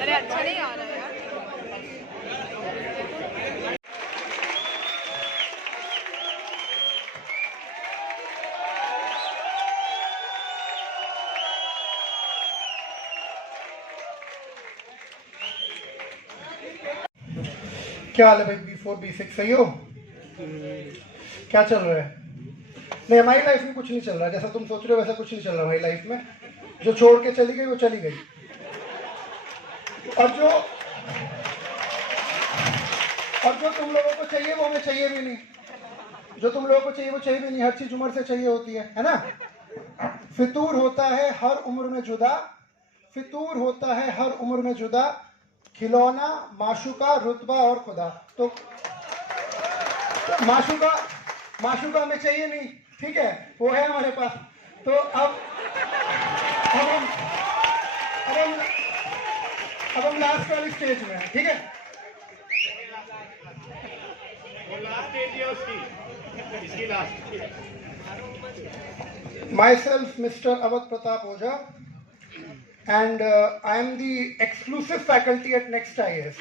अरे अच्छा नहीं आ रहा यार। क्या हाल है भाई? B4 B6 सही हो? क्या चल रहा है? नहीं, हमारी लाइफ में कुछ नहीं चल रहा, जैसा तुम सोच रहे हो वैसा कुछ नहीं चल रहा हमारी लाइफ में। जो छोड़ के चली गई वो चली गई, और जो तुम लोगों को चाहिए वो हमें चाहिए भी नहीं। जो तुम लोगों को चाहिए वो चाहिए भी नहीं। हर चीज उम्र से चाहिए होती है ना? फितूर होता है हर उम्र में जुदा, फितूर होता है हर उम्र में जुदा, खिलौना माशूका रुतबा और खुदा। तो माशूका हमें चाहिए नहीं, ठीक है, वो है हमारे पास। तो अब हम लास्ट वाली स्टेज में हैं, ठीक है? वो लास्ट स्टेज है उसकी, इसकी last. Myself, Mr. Awadh Pratap Oja, and I am the exclusive faculty at Next IAS.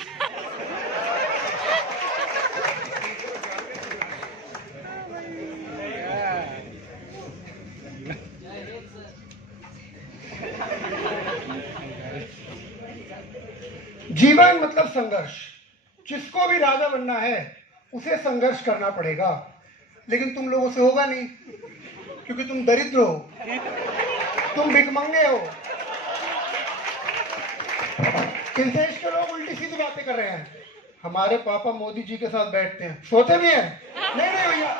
जीवन मतलब संघर्ष। जिसको भी राजा बनना है उसे संघर्ष करना पड़ेगा, लेकिन तुम लोगों से होगा नहीं, क्योंकि तुम दरिद्र हो, तुम भिखमंगे हो। इस देश के लोग उल्टी सीधी बातें कर रहे हैं। हमारे पापा मोदी जी के साथ बैठते हैं, सोते भी हैं। नहीं भैया,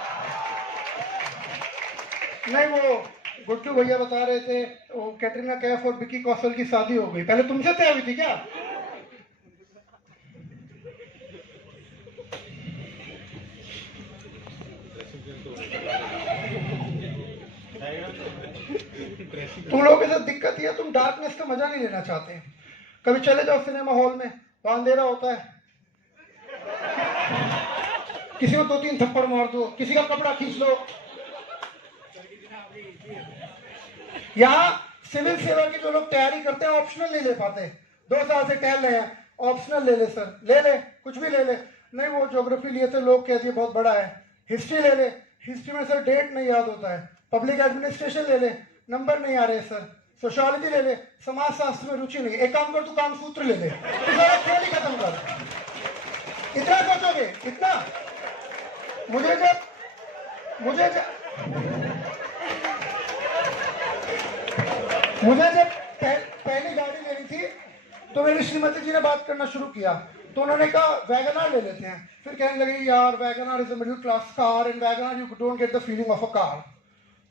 नहीं, वो गुड्डू भैया बता रहे थे वो कैटरीना कैफ और विकी कौशल की शादी हो गई। पहले तुमसे तय हुई थी क्या? तुम लोगों के साथ दिक्कत ये है, तुम डार्कनेस का मजा नहीं लेना चाहते। कभी चले जाओ सिनेमा हॉल में, वहां अंधेरा होता है, किसी को 2-3 थप्पड़ मार दो, किसी का कपड़ा खींच लो। यहाँ सिविल सेवा की जो लोग तैयारी करते हैं ऑप्शनल नहीं ले पाते। 2 साल से टहल रहे हैं, ऑप्शनल ले ले सर, ले ले, कुछ भी ले ले। नहीं, वो ज्योग्राफी लिए थे, लोग कहते हैं बहुत बड़ा है। हिस्ट्री ले ले, हिस्ट्री में सर डेट नहीं याद होता है। पब्लिक एडमिनिस्ट्रेशन ले ले, नंबर नहीं आ रहे सर। सोशियोलॉजी ले ले, समाज शास्त्र में रुचि नहीं। एक काम कर, तू काम सूत्र ले ले, तू सारा खेल ही खत्म कर। इतना सोचोगे? इतना? मुझे जब पहली गाड़ी लेनी थी तो मेरी श्रीमती जी ने बात करना शुरू किया, तो उन्होंने कहा वैगनआर ले लेते हैं। फिर कहने लगे यार WagonR is a middle class car, and WagonR you don't get the feeling of a car.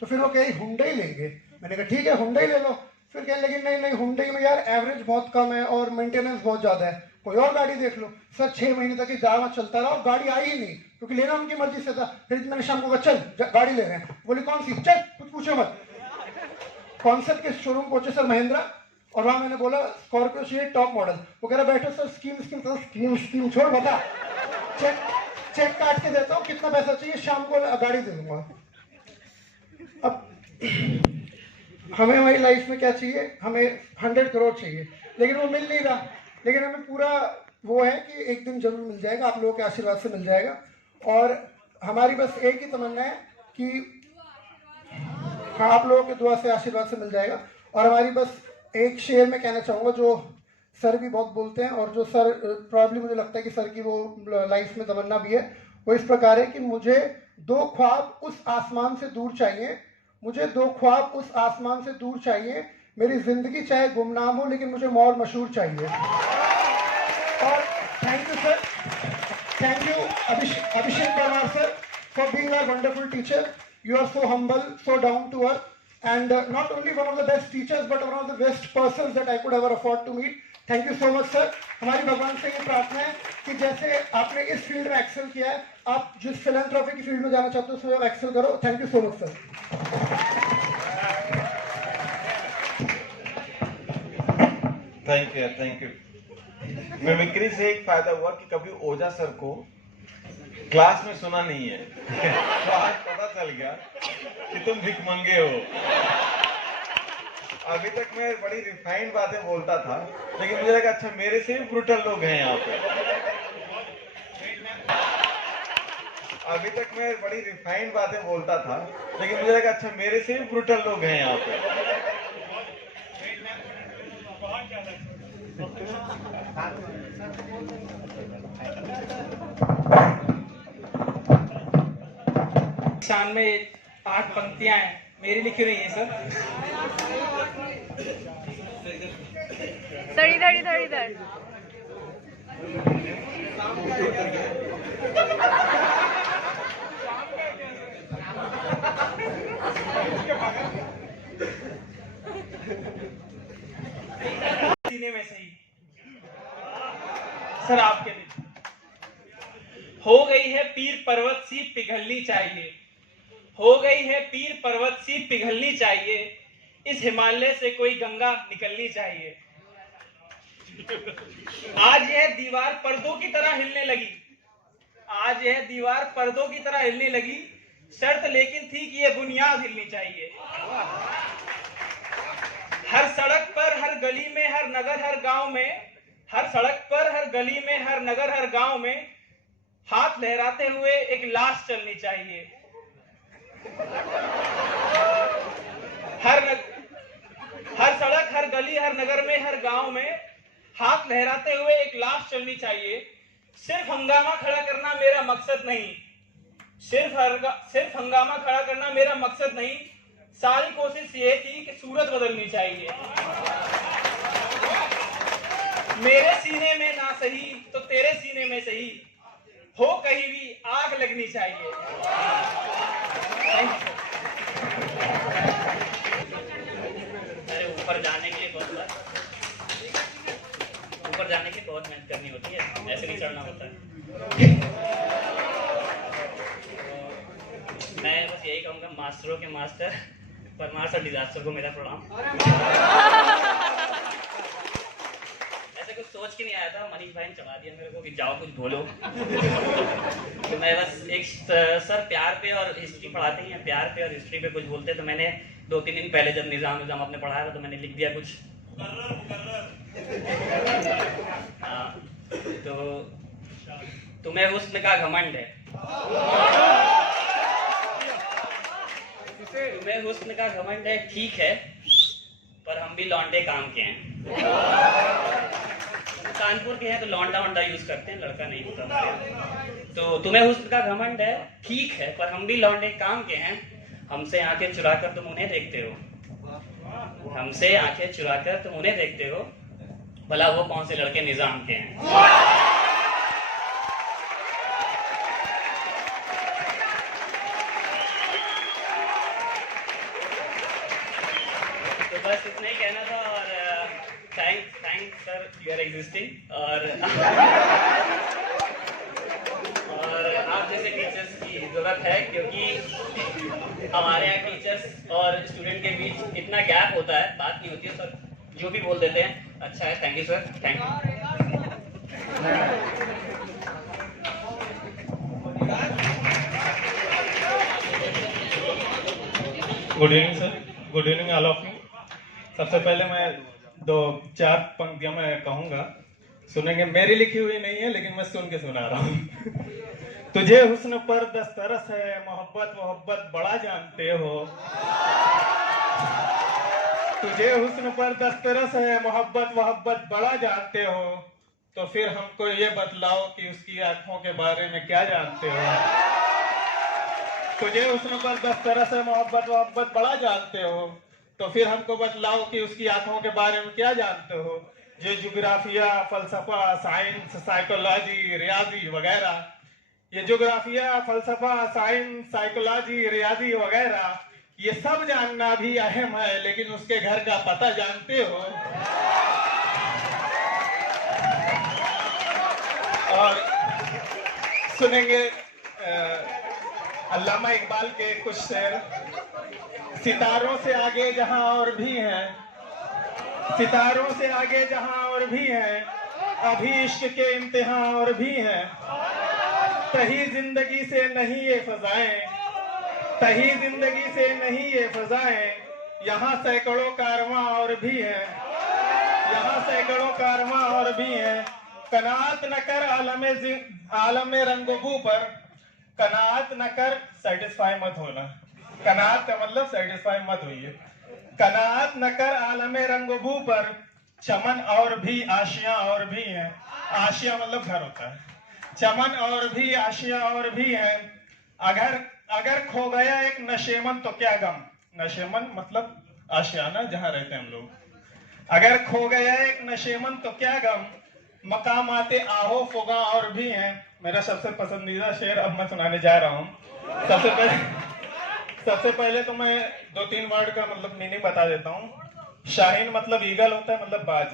तो फिर वो कहे हुंडई लेंगे। मैंने कहा ठीक है हुंडई ले लो। फिर कहने लगे नहीं हुंडई में यार एवरेज बहुत कम है और मेंटेनेंस बहुत ज्यादा है, कोई और गाड़ी देख लो। सर 6 महीने तक ड्रामा चलता रहा और गाड़ी आई ही नहीं, क्योंकि लेना उनकी मर्जी से था। फिर मैंने शाम को कहा चल गाड़ी ले रहे हैं। बोले कौन सी? चल कुछ पूछो मत। कॉन्सेप्ट के शोरूम पहुंचे सर महिंद्रा, और वहां मैंने बोला स्कॉर्पियो चाहिए टॉप मॉडल। वो कह रहा बैठो सर, स्कीम छोड़, बता चेक काट के देता हूँ, कितना पैसा चाहिए, शाम को गाड़ी दे दूंगा। अब हमें हमारी लाइफ में क्या चाहिए? हमें 100 करोड़ चाहिए, लेकिन वो मिल नहीं रहा। लेकिन हमें पूरा वो है कि एक दिन जरूर मिल जाएगा, आप लोगों के आशीर्वाद से मिल जाएगा। और हमारी बस एक ही तमन्ना है कि हाँ, आप लोगों के दुआ से आशीर्वाद से मिल जाएगा। और हमारी बस एक शेर में कहना चाहूँगा, जो सर भी बहुत बोलते हैं और जो सर प्रॉब्लम मुझे लगता है कि सर की वो लाइफ में तमन्ना भी है, वो इस प्रकार है कि मुझे 2 ख्वाब उस आसमान से दूर चाहिए, मुझे 2 ख्वाब उस आसमान से दूर चाहिए। मेरी जिंदगी चाहे गुमनाम हो, लेकिन मुझे मौर मशहूर चाहिए। और thank you sir, thank you Abhishek Parmar sir for being a wonderful teacher. You are so humble, so down to earth, and not only one of the best teachers, but one of the best persons that I could ever afford to meet. Thank you so much, sir. हमारी भगवान से ये प्रार्थना है कि जैसे आपने इस फील्ड में एक्सेल किया है, आप जिस फिलैंथ्रोपी की फील्ड में जाना चाहते हो उसमें आप एक्सेल करो। Thank you so much sir. Thank you. Mimicry से एक फायदा हुआ कि कभी ओझा सर को क्लास में सुना नहीं है, तो आज पता चल गया कि तुम भिखमंगे हो। अभी तक मैं बड़ी रिफाइंड बातें बोलता था, लेकिन मुझे लगा अच्छा मेरे से भी ब्रूटल लोग हैं यहाँ पे। अभी तक मैं बड़ी रिफाइंड बातें बोलता था, लेकिन मुझे लगा अच्छा मेरे से भी ब्रूटल लोग हैं यहाँ पे। शान में 8 पंक्तियां हैं, मेरी लिखी हुई हैं सर। सर इधर इधर इधर। सीने में सही सर आपके लिए। हो गई है पीर पर्वत सी पिघलनी चाहिए, हो गई है पीर पर्वत सी पिघलनी चाहिए, इस हिमालय से कोई गंगा निकलनी चाहिए। आज यह दीवार पर्दों की तरह हिलने लगी, आज यह दीवार पर्दों की तरह हिलने लगी, शर्त लेकिन थी कि यह बुनियाद हिलनी चाहिए। हर सड़क पर, हर गली में, हर नगर, हर गांव में, हर सड़क पर, हर गली में, हर नगर, हर गांव में हाथ लहराते हुए एक लाश चलनी चाहिए। हर सड़क, हर गली, हर नगर में, हर गांव में हाथ लहराते हुए एक लाश चलनी चाहिए। सिर्फ हंगामा खड़ा करना मेरा मकसद नहीं, सिर्फ हंगामा खड़ा करना मेरा मकसद नहीं, सारी कोशिश ये थी कि सूरत बदलनी चाहिए। मेरे सीने में ना सही तो तेरे सीने में सही, हो कहीं भी आग लगनी चाहिए। अरे ऊपर जाने के लिए बहुत मेहनत करनी होती है, ऐसे नहीं चढ़ना होता है। मैं बस यही कहूँगा मास्टरों के मास्टर परमार सर डिजास्टर को मेरा प्रणाम। ऐसे कुछ सोच के नहीं आया था, मनीष भाई ने चढ़ा दिया मेरे को कि जाओ कुछ बोलो। तो मैं बस एक सर प्यार पे और हिस्ट्री पढ़ाते हैं, प्यार पे और हिस्ट्री पे कुछ बोलते, तो मैंने 2-3 दिन पहले जब निजाम आपने पढ़ाया था तो मैंने लिख दिया कुछ। हाँ, तो तुम्हें हुस्न का घमंड है, तुम्हें हुस्न का घमंड है, ठीक है, पर हम भी लौंडे काम के हैं। कानपुर के हैं तो लौंडा वोंडा यूज करते हैं, लड़का नहीं होता हमारे। तो तुम्हें हुस्न का घमंड है, ठीक है, पर हम भी लौंडे काम के हैं। हमसे आंखें चुराकर तुम उन्हें देखते हो, हमसे आंखें चुराकर तुम उन्हें देखते हो, भला वो कौन से लड़के निजाम के हैं। तो बस इतना ही कहना था, और thanks sir you are existing, और आप जैसे टीचर्स की जरूरत है, क्योंकि हमारे यहाँ टीचर्स और स्टूडेंट के बीच इतना गैप होता है, बात नहीं होती है, सर जो भी बोल देते हैं। अच्छा है, thank you sir, thank you. Good evening sir, good evening all of you. सबसे पहले मैं 2-4 पंक्तियां मैं कहूंगा, सुनेंगे। मेरी लिखी हुई नहीं है लेकिन मैं सुन के सुना रहा हूँ। तुझे हुस्न पर दस्तरस है, मोहब्बत बड़ा जानते हो। तुझे हुस्न पर दस्तरस है, मोहब्बत बड़ा जानते हो, तो फिर हमको ये बतलाओ कि उसकी आंखों के बारे में क्या जानते हो। तुझे हुस्न पर दस्तरस है, मोहब्बत बड़ा जानते हो, तो फिर हमको बतलाओ कि उसकी आंखों के बारे में क्या जानते हो। ये ज्योग्राफिया, फलसफा, साइंस, साइकोलॉजी, रियाजी वगैरह, ये ज्योग्राफिया, फलसफा, साइंस, साइकोलॉजी, रियाजी वगैरह, ये सब जानना भी अहम है, लेकिन उसके घर का पता जानते हो। और सुनेंगे अल्लामा इकबाल के कुछ शेर। सितारों से आगे जहां और भी हैं, सितारों से आगे जहां और भी हैं, अभी इश्क के इम्तिहान और भी हैं। तही जिंदगी से नहीं ये फजाएं, तही जिंदगी से नहीं ये फजाएं, यहाँ सैकड़ों कारवां और भी हैं, यहाँ सैकड़ों कारवां और भी हैं। कनात न कर आलम रंगबू पर, कनात न कर, सेटिस्फाई मत होना। कनात का मतलब सेटिस्फाई मत होइए। कनात न कर आलम रंगबू पर, चमन और भी आशियां और भी हैं। आशिया मतलब घर होता है। चमन और भी आशियां और भी हैं। अगर खो गया एक नशेमन तो क्या गम। नशेमन मतलब आशियाना जहां रहते हैं हम लोग। अगर खो गया एक नशेमन तो क्या गम, मकाम आते आहो फोगा और भी हैं। मेरा सबसे पसंदीदा शेर अब मैं सुनाने जा रहा हूँ। सबसे पहले तो मैं 2-3 वर्ड का मतलब मीनिंग बता देता हूँ। शाहीन मतलब ईगल होता है, मतलब बाज,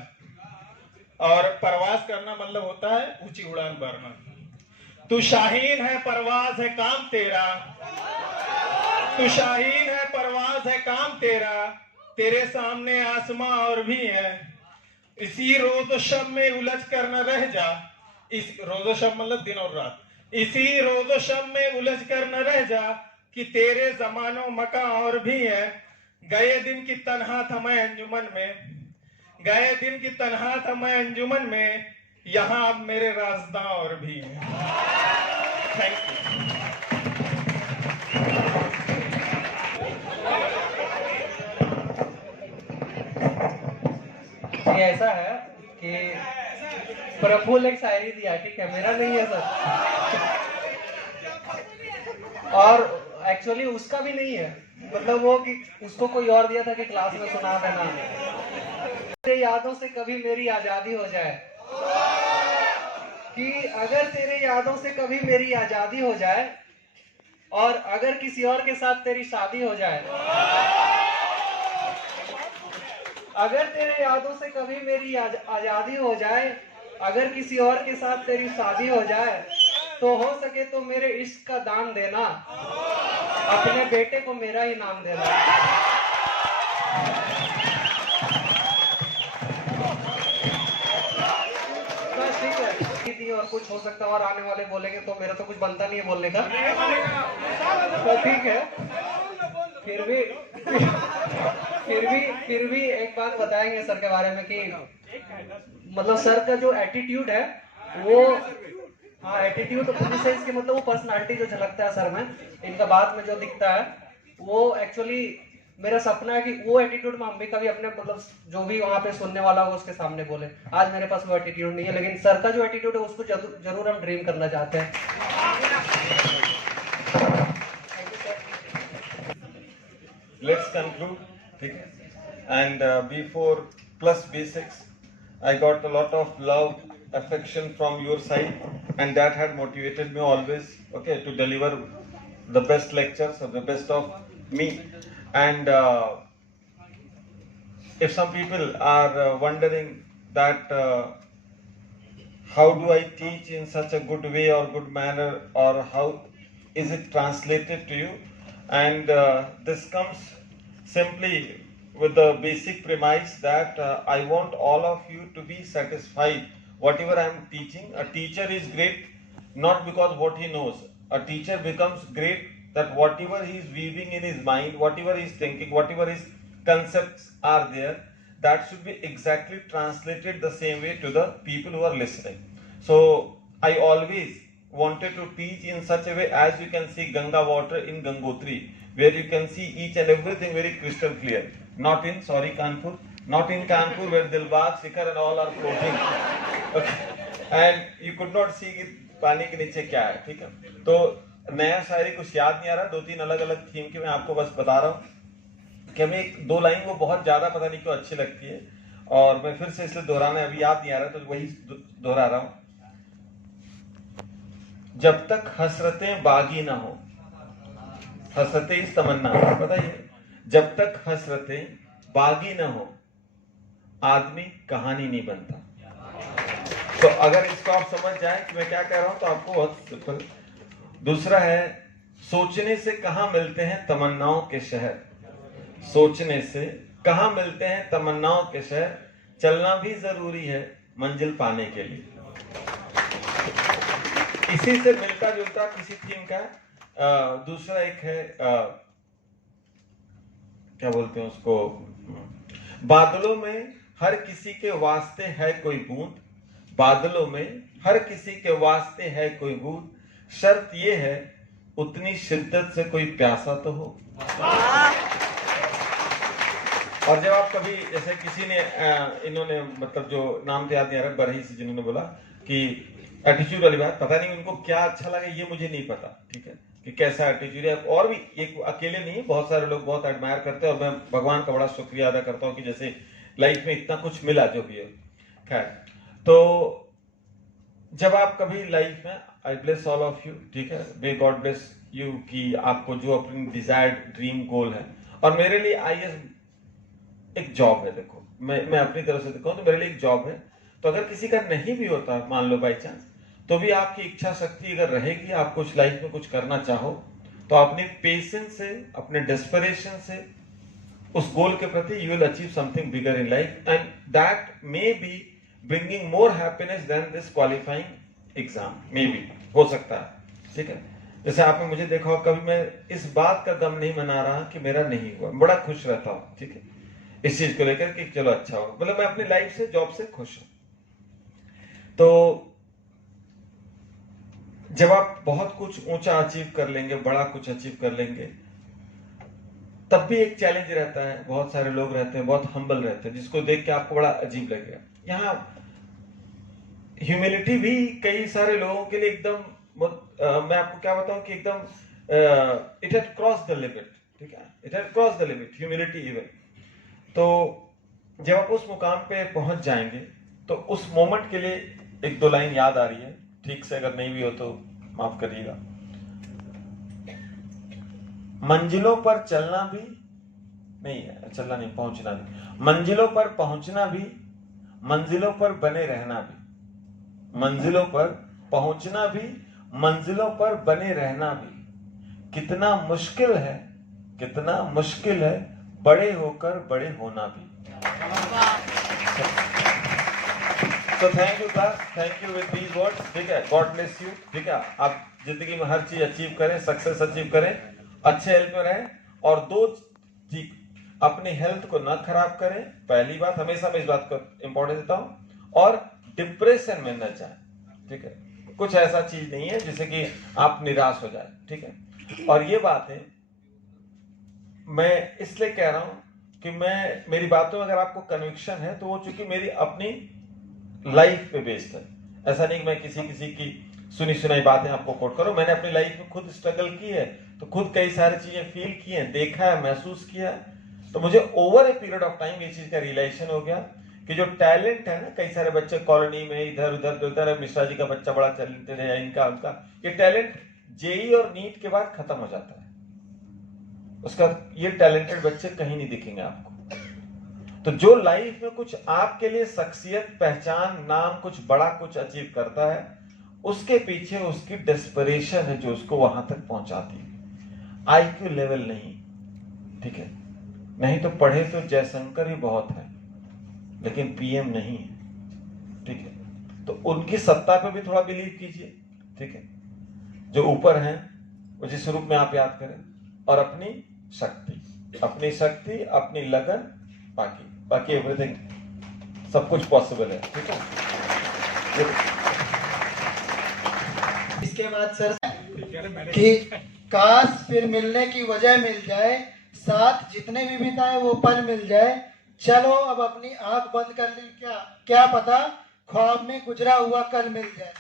और परवाज करना मतलब होता है ऊंची उड़ान भरना। तू शाहीन है परवाज है काम तेरा, तू शाहीन है परवाज है काम तेरा, तेरे सामने आसमां और भी है। इसी रोज शब में उलझ कर न रह जा, इस रोजो शब मतलब दिन और रात। इसी रोजो शब में उलझ कर न रह जा, कि तेरे जमानो मका और भी है। गए दिन की तन्हा था मैं अंजुमन में, गए दिन की तन्हा था मैं अंजुमन में, यहाँ अब मेरे राजदा और भी हैं। Thank you. ये ऐसा है कि प्रफुल्ल एक शायरी दिया, ठीक है, मेरा नहीं है सर, और एक्चुअली उसका भी नहीं है, मतलब वो कि उसको कोई और दिया था कि क्लास में सुना देना। तेरे यादों से कभी मेरी आजादी हो जाए, कि अगर तेरे यादों से कभी मेरी आजादी हो जाए, और अगर किसी और के साथ तेरी शादी हो जाए, अगर तेरे यादों से कभी मेरी आजादी हो जाए, अगर किसी और के साथ तेरी शादी हो जाए, तो हो सके तो मेरे इश्क का दान देना, अपने बेटे को मेरा ही नाम देना। बस ठीक है, और कुछ हो सकता है और आने वाले बोलेंगे तो मेरा तो कुछ बनता नहीं है बोलने का, तो ठीक है। फिर भी एक बात बताएंगे सर के बारे में कि मतलब सर का जो एटीट्यूड है वो, हाँ एटीट्यूड इन सेंस कि मतलब वो पर्सनालिटी जो झलकता है सर में, इनका बात में जो दिखता है वो एक्चुअली मेरा सपना है कि वो एटीट्यूड में हम भी कभी अपने मतलब जो भी वहाँ पे सुनने वाला हो उसके सामने बोले। आज मेरे पास वो एटीट्यूड नहीं है, लेकिन सर का जो एटीट्यूड है उसको जरूर हम ड्रीम करना चाहते हैं। Let's conclude. Okay? And before plus basics, I got a lot of love, affection from your side, and that had motivated me always, okay, to deliver the best lectures or the best of me. And if some people are wondering that how do I teach in such a good way or good manner, or how is it translated to you, and this comes simply with the basic premise that I want all of you to be satisfied whatever I am teaching. A teacher is great not because what he knows. A teacher becomes great that whatever he is weaving in his mind, whatever he is thinking, whatever his concepts are there, that should be exactly translated the same way to the people who are listening. So I always wanted to teach in such a way, as you can see Ganga water in Gangotri, where you can see each and everything very crystal clear. Not in, sorry, Kanpur, not in Kanpur where Dilbag, Sikhar and all are floating. Okay. And you could not see it, पानी के नीचे क्या है, ठीक है। तो नया शायरी कुछ याद नहीं आ रहा, 2-3 अलग अलग थीम के मैं आपको बस बता रहा हूँ कि हमें 1-2 लाइन वो बहुत ज्यादा पता नहीं क्यों अच्छी लगती है, और मैं फिर से इसलिए दोहराना अभी याद नहीं आ रहा तो वही दोहरा रहा हूँ। जब तक हसरतें बागी ना हो, हसरतें इस तमन्ना पता ही, जब तक हसरतें बागी ना हो आदमी कहानी नहीं बनता। तो अगर इसको आप समझ जाएं कि मैं क्या कह रहा हूं तो आपको बहुत सिंपल। दूसरा है, सोचने से कहां मिलते हैं तमन्नाओं के शहर, सोचने से कहां मिलते हैं तमन्नाओं के शहर, चलना भी जरूरी है मंजिल पाने के लिए। इसी से मिलता जुलता किसी थीम का दूसरा एक है क्या बोलते हैं उसको, बादलों में हर किसी के वास्ते है कोई बूंद, बादलों में हर किसी के वास्ते है कोई बूंद, शर्त ये है उतनी शिद्दत से कोई प्यासा तो हो। और जब आप कभी जैसे किसी ने इन्होंने मतलब जो नाम तो याद नहीं आ रहा, बरही से जिन्होंने बोला कि एटीट्यूड वाली बात, पता नहीं उनको क्या अच्छा लगे, ये मुझे नहीं पता, ठीक है, कि कैसा एटीट्यूड है। और भी एक अकेले नहीं, बहुत सारे लोग बहुत एडमायर करते हैं, और मैं भगवान का बड़ा शुक्रिया अदा करता हूँ कि जैसे लाइफ में इतना कुछ मिला जो भी है। खैर, तो जब आप कभी लाइफ में, आई ब्लेस ऑल ऑफ यू, ठीक है, मे गॉड ब्लेस यू, कि आपको जो अपनी डिजायर्ड ड्रीम गोल है, और मेरे लिए आईएएस एक जॉब है। देखो मैं अपनी तरफ से देखूं तो मेरे लिए एक जॉब है। तो अगर किसी का नहीं भी होता, मान लो बाई चांस, तो भी आपकी इच्छा शक्ति अगर रहेगी, आप कुछ लाइफ में कुछ करना चाहो, तो अपने पेशेंस से, अपने डेस्परेशन से उस गोल के प्रति you will achieve something bigger in life, and that may be bringing more happiness than this qualifying exam, may be, हो सकता है, ठीक है। जैसे आपने मुझे देखा हो, कभी मैं इस बात का गम नहीं मना रहा कि मेरा नहीं हुआ, बड़ा खुश रहता हूं, ठीक है, इस चीज को लेकर कि चलो अच्छा हो, मतलब मैं अपनी लाइफ से, जॉब से खुश हूं। तो जब आप बहुत कुछ ऊंचा अचीव कर लेंगे, बड़ा कुछ अचीव कर लेंगे, तब भी एक चैलेंज रहता है। बहुत सारे लोग रहते हैं बहुत हम्बल रहते हैं, जिसको देख के आपको बड़ा अजीब लगेगा। यहाँ ह्यूमिलिटी भी कई सारे लोगों के लिए एकदम मैं आपको क्या बताऊं कि एकदम it had cross the limit, ठीक है, it had cross the limit, humility even. तो जब आप उस मुकाम पे पहुंच जाएंगे, तो उस मोमेंट के लिए एक दो लाइन याद आ रही है, ठीक से अगर नहीं भी हो तो माफ करिएगा। मंजिलों पर चलना भी नहीं है, चलना नहीं, पहुंचना भी, मंजिलों पर पहुंचना भी, मंजिलों पर बने रहना भी, मंजिलों पर पहुंचना भी, मंजिलों पर बने रहना भी, कितना मुश्किल है, कितना मुश्किल है बड़े होकर बड़े होना भी। तो thank you class, thank you with these words, ठीक है, गॉड ब्लेस यू, ठीक है। आप जिंदगी में हर चीज अचीव करें, सक्सेस अचीव करें, अच्छे हेल्थ में रहें, और दो चीज, अपनी हेल्थ को ना खराब करें, पहली बात, हमेशा मैं इस बात को इंपॉर्टेंस देता हूं, और डिप्रेशन में न जाए, ठीक है, कुछ ऐसा चीज नहीं है जिससे कि आप निराश हो जाए, ठीक है। और ये बात है, मैं इसलिए कह रहा हूं कि मैं, मेरी बातों में अगर आपको कन्विक्शन है तो वो चूंकि मेरी अपनी लाइफ पे बेस्ड है, ऐसा नहीं कि मैं किसी की सुनी सुनाई बातें आपको कोट करूं। मैंने अपनी लाइफ में खुद स्ट्रगल की है, तो खुद कई सारी चीजें फील की हैं, देखा है, महसूस किया है, तो मुझे over a period of time ये चीज का रियलाइजेशन हो गया कि जो टैलेंट है ना, कई सारे बच्चे कॉलोनी में इधर उधर, मिश्रा जी का बच्चा बड़ा टैलेंटेड है, इनका उनका, ये टैलेंट जेई और नीट के बाद खत्म हो जाता है, उसका ये टैलेंटेड बच्चे कहीं नहीं दिखेंगे आपको। तो जो लाइफ में कुछ आपके लिए शख्सियत, पहचान, नाम, कुछ बड़ा कुछ अचीव करता है, उसके पीछे उसकी डेस्परेशन है जो उसको वहां तक पहुंचाती है, आईक्यू लेवल नहीं, ठीक है। नहीं तो पढ़े तो जयशंकर ही बहुत है, लेकिन पीएम नहीं है, ठीक है। तो उनकी सत्ता पे भी थोड़ा बिलीव कीजिए, ठीक है, जो ऊपर हैं वो जिस रूप में आप याद करें, और अपनी शक्ति, अपनी लगन, बाकी एवरीथिंग, सब कुछ पॉसिबल है, ठीक है। इसके बाद सर कि काश फिर मिलने की वजह मिल जाए, साथ जितने भी बिताए वो पल मिल जाए, चलो अब अपनी आंख बंद कर ली, क्या पता ख्वाब में गुजरा हुआ कल मिल जाए।